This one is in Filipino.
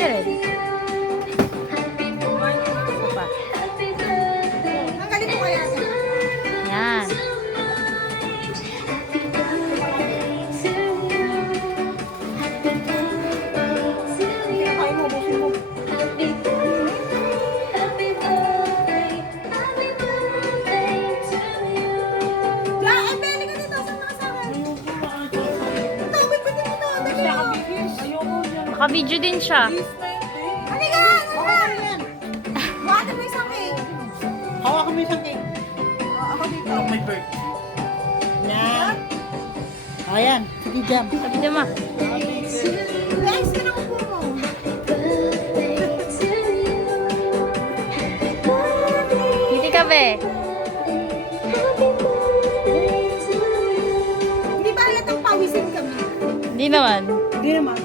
Pwede rin. Ito pa. Ang galing mo kaya. Yan. Kain mo, busin mo. Ya, ay, Beli ka dito. Saan ka sa akin? Tawid pa dito. Dali mo. Naka-video din siya. Halika! Halika! Buhatan mo isang cake. Hawakan mo isang cake. Ako dito. Oh, my bird. Yan. Ayan. Sige, jam. Sabi niya ma. Guys, ka na upo mo. Hindi ka be. Hindi ba halatang pawisin kami? Hindi naman. Hindi naman.